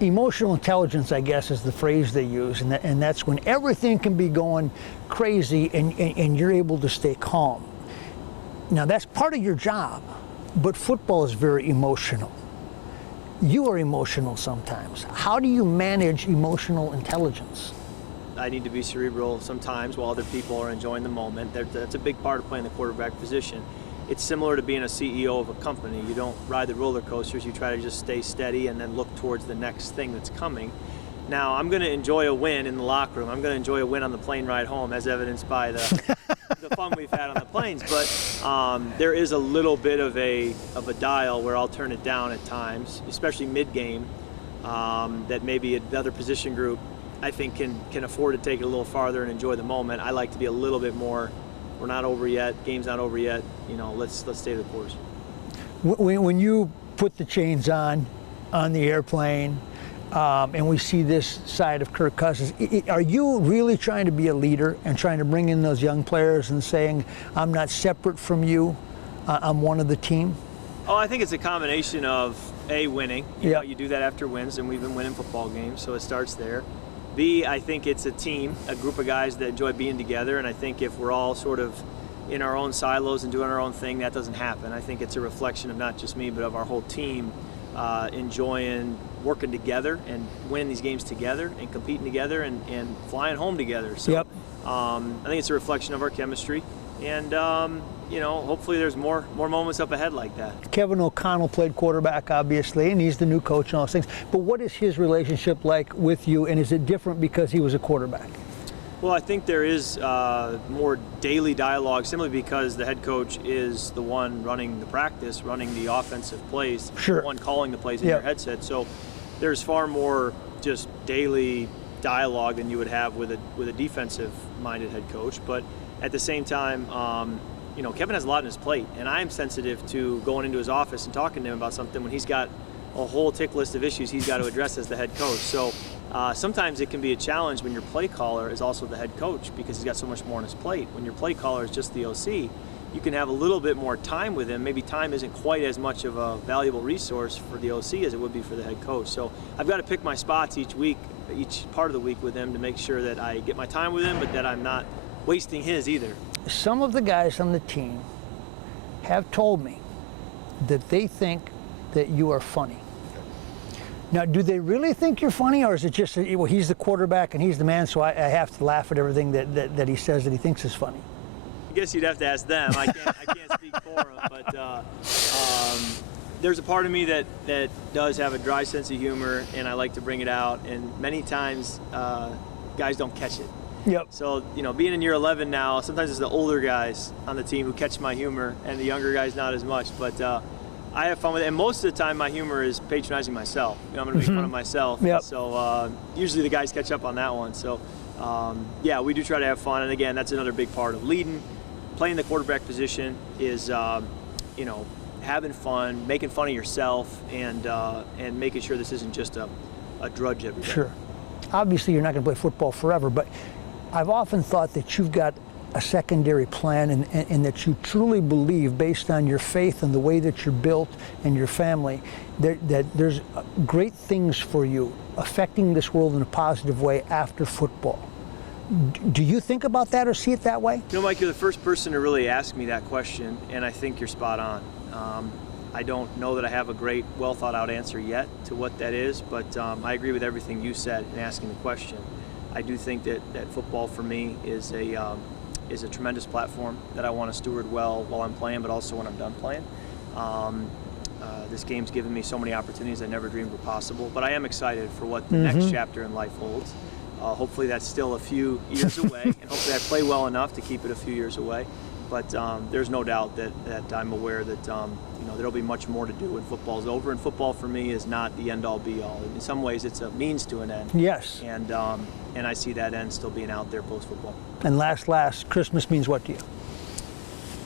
Emotional intelligence, I guess, is the phrase they use, and that's when everything can be going crazy and you're able to stay calm. Now, that's part of your job, but football is very emotional. You are emotional sometimes. How do you manage emotional intelligence? I need to be cerebral sometimes while other people are enjoying the moment. That's a big part of playing the quarterback position. It's similar to being a CEO of a company. You don't ride the roller coasters. You try to just stay steady and then look towards the next thing that's coming. Now, I'm going to enjoy a win in the locker room. I'm going to enjoy a win on the plane ride home, as evidenced by the fun we've had on the planes. But there is a little bit of a dial where I'll turn it down at times, especially mid-game, that maybe another position group I think can afford to take it a little farther and enjoy the moment. I like to be a little bit more, we're not over yet, game's not over yet, let's stay the course. When you put the chains on the airplane, and we see this side of Kirk Cousins, are you really trying to be a leader and trying to bring in those young players and saying, I'm not separate from you, I'm one of the team? Oh, I think it's a combination of A, winning. You do that after wins, and we've been winning football games, so it starts there. B, I think it's a team, a group of guys that enjoy being together, and I think if we're all sort of in our own silos and doing our own thing, that doesn't happen. I think it's a reflection of not just me, but of our whole team enjoying working together and winning these games together and competing together and flying home together. So I think it's a reflection of our chemistry, and hopefully there's more moments up ahead like that. Kevin O'Connell played quarterback, obviously, and he's the new coach and all those things. But what is his relationship like with you, and is it different because he was a quarterback? Well, I think there is more daily dialogue simply because the head coach is the one running the practice, running the offensive plays, the one calling the plays in your headset. So there's far more just daily dialogue than you would have with a defensive-minded head coach. But at the same time, Kevin has a lot on his plate, and I'm sensitive to going into his office and talking to him about something when he's got a whole tick list of issues he's got to address as the head coach. So sometimes it can be a challenge when your play caller is also the head coach because he's got so much more on his plate. When your play caller is just the OC, you can have a little bit more time with him. Maybe time isn't quite as much of a valuable resource for the OC as it would be for the head coach. So I've got to pick my spots each week, each part of the week with him to make sure that I get my time with him, but that I'm not wasting his either. Some of the guys on the team have told me that they think that you are funny. Now, do they really think you're funny, or is it just, well, he's the quarterback and he's the man, so I have to laugh at everything that he says that he thinks is funny? I guess you'd have to ask them. I can't speak for them, but there's a part of me that does have a dry sense of humor, and I like to bring it out, and many times guys don't catch it. Yep. So, being in year 11 now, sometimes it's the older guys on the team who catch my humor, and the younger guys not as much, but I have fun with it, and most of the time my humor is patronizing myself. I'm going to make fun of myself. Yep. So usually the guys catch up on that one. So we do try to have fun, and again, that's another big part of leading. Playing the quarterback position is, having fun, making fun of yourself, and making sure this isn't just a drudge every day. Sure. Obviously, you're not going to play football forever, but I've often thought that you've got a secondary plan and that you truly believe, based on your faith and the way that you're built and your family, that there's great things for you affecting this world in a positive way after football. Do you think about that or see it that way? Mike, you're the first person to really ask me that question, and I think you're spot on. I don't know that I have a great, well-thought-out answer yet to what that is, but I agree with everything you said in asking the question. I do think that football for me is a tremendous platform that I want to steward well while I'm playing, but also when I'm done playing. This game's given me so many opportunities I never dreamed were possible, but I am excited for what the next chapter in life holds. Hopefully that's still a few years away, and hopefully I play well enough to keep it a few years away. But there's no doubt that I'm aware that there'll be much more to do when football's over, and football for me is not the end-all be-all. In some ways, it's a means to an end. Yes. And I see that end still being out there post-football. And last, Christmas means what to you?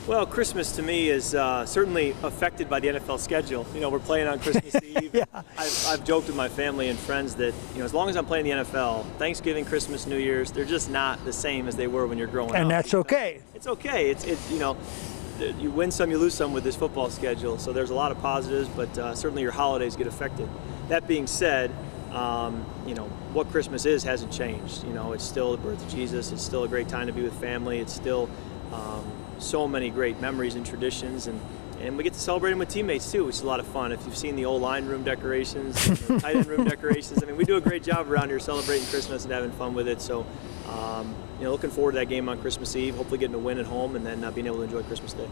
Well, Christmas to me is certainly affected by the NFL schedule. We're playing on Christmas Eve. Yeah. I've joked with my family and friends that as long as I'm playing the NFL, Thanksgiving, Christmas, New Year's, they're just not the same as they were when you're growing up. And that's okay. It's okay. It's you win some, you lose some with this football schedule. So there's a lot of positives, but certainly your holidays get affected. That being said, you know, what Christmas is hasn't changed. You know, it's still the birth of Jesus. It's still a great time to be with family. It's still so many great memories and traditions, and we get to celebrate them with teammates too, which is a lot of fun. If you've seen the old line room decorations, tight end room decorations, I mean, we do a great job around here celebrating Christmas and having fun with it. So, you know, looking forward to that game on Christmas Eve, hopefully getting a win at home, and then being able to enjoy Christmas Day.